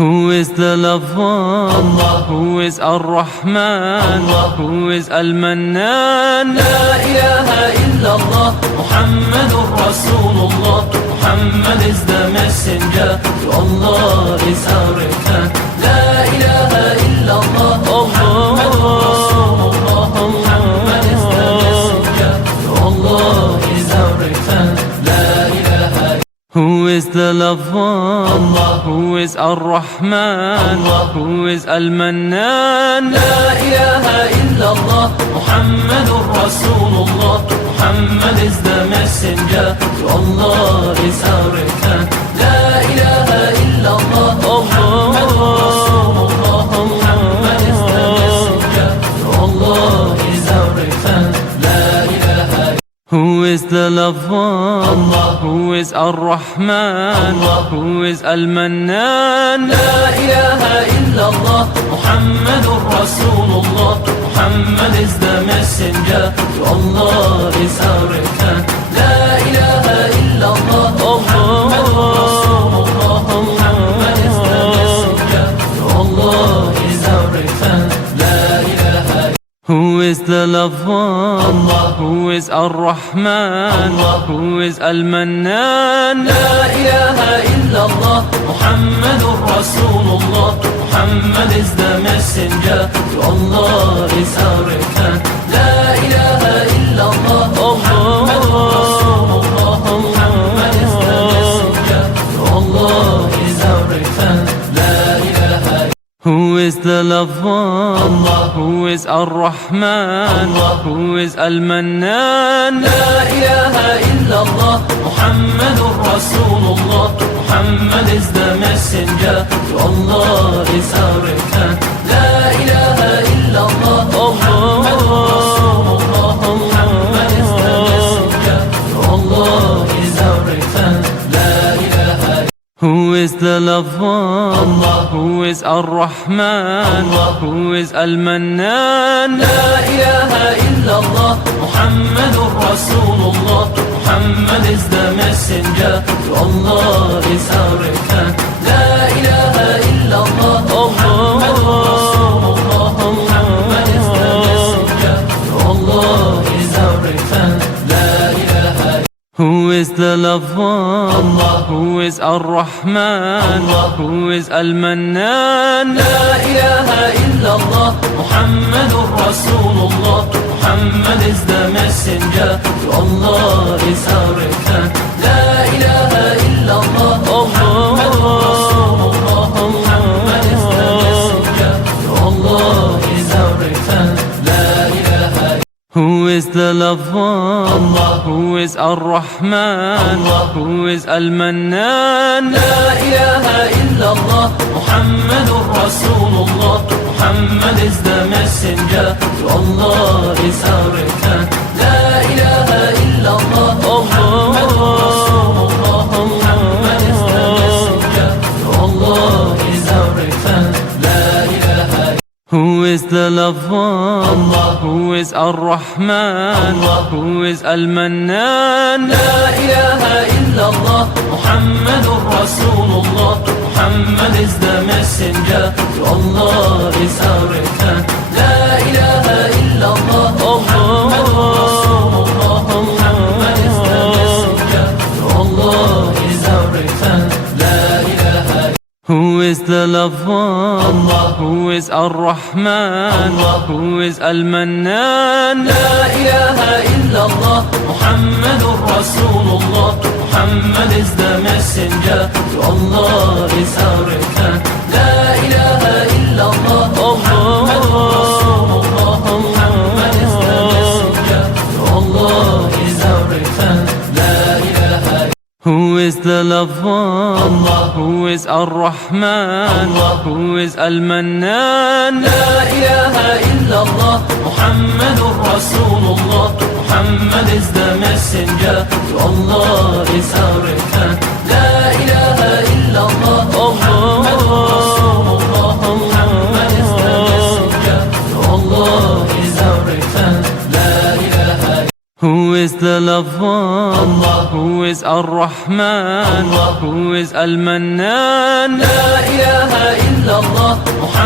Who is the loved one? Allah. Who is Ar-Rahman? Allah. Who is Al-Mannan? La ilaha illallah, Muhammadur Rasulullah. Muhammad is the messenger, to Allah is our return. La ilaha illallah, Muhammadur Rasulullah. Muhammad is the messenger, to Allah is our return. La ilaha. Who is the loved one? Allah. Who is Ar-Rahman? Allah. Who is Al-Mannan? La ilaha illallah, Muhammadur Rasulullah. Muhammad is the messenger, to Allah is our return. La ilaha illallah, Muhammadur Rasulullah. Muhammad is the messenger, to Allah is our return. La ilaha. Who is the loved one? Allah. Who is Ar-Rahman? Allah. Who is Al-Mannan? La ilaha illallah, Muhammadur Rasulullah. Muhammad is the messenger, to Allah is our return. La ilaha illallah, Muhammadur Rasulullah. Muhammad is the messenger, to Allah is our return. La ilaha. Who is the loved one? Allah. Who is Ar-Rahman? Allah. Who is Al-Mannan? La ilaha illallah, Muhammadur Rasulullah. Muhammad is the messenger, to Allah is our return. La ilaha illallah, Muhammadur Rasulullah. Muhammad is the messenger, to Allah is our return. La ilaha. Who is the loved one? Allah. Who is Ar-Rahman? Allah. Who is Al-Mannan? La ilaha illallah, Muhammadur Rasulullah. Muhammad is the messenger, to Allah is our return. La ilaha illallah, Muhammadur Rasulullah. Muhammad is the messenger, to Allah is our return. La ilaha. Who is the loved one? Allah. Who is Ar-Rahman? Allah. Who is Al-Mannan? La ilaha illallah, Muhammadur Rasulullah. Muhammad is the messenger, to Allah is our return. La ilaha illallah, Muhammadur Rasulullah. Muhammad is the messenger, to Allah is our return. La ilaha. Who is the loved one? Allah. Who is Ar-Rahman? Allah. Who is Al-Mannan? La ilaha illallah, Muhammadur Rasulullah. Muhammad is the messenger, to Allah is our return. La ilaha illallah, Muhammadur Rasulullah. Muhammad is the messenger, to Allah is our return. La ilaha. Who is the loved one? Allah. Who is Ar-Rahman? Allah. Who is Al-Mannan? La ilaha illallah, Muhammadur Rasulullah. Muhammad is the messenger, to Allah is our return. La ilaha illallah, Muhammadur Rasulullah. Muhammad is the messenger, to Allah is our return. La ilaha. Who is the loved one? Allah. Who is Ar-Rahman? Allah. Who is Al-Mannan? La ilaha illallah, Muhammadur Rasulullah. Muhammad is the messenger, to Allah is our return. La ilaha illallah, Muhammadur Rasulullah. Muhammad is the messenger, to Allah is our return. La ilaha. Who is the loved one? Allah. Who is Ar-Rahman? Allah. Who is Al-Mannan? La ilaha illallah, Muhammadur Rasulullah. Muhammad is the messenger, to Allah is our return. La ilaha illallah, Muhammadur Rasulullah. Muhammad is the messenger, to Allah is our return. La ilaha. Who is the loved one? Allah. Who is Ar-Rahman? Allah. Who is Al-Mannan? La ilaha illallah, Muhammadur Rasulullah. Muhammad is the messenger, to Allah is our return. La ilaha illallah, Muhammadur Rasulullah. Muhammad is the messenger, to Allah is our return. La ilaha. Who is the loved one? Allah. Who is Ar-Rahman? Allah. Who is Al-Mannan? La ilaha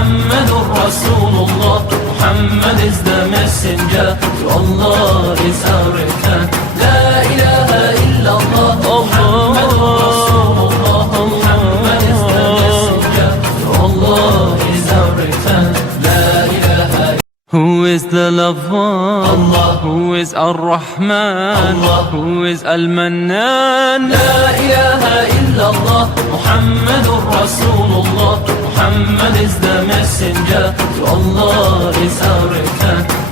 Muhammadur Rasulullah. Muhammad is the messenger, to Allah is our return. La ilaha illallah, Muhammadur Rasulullah. Muhammad is the messenger, to Allah is our return. La ilaha. Who is the lover? Allah. Who is Ar-Rahman? Allah. Who is Al-Mannan? La ilaha illallah, Muhammadur Rasulullah. Muhammad is the messenger, to Allah is our return.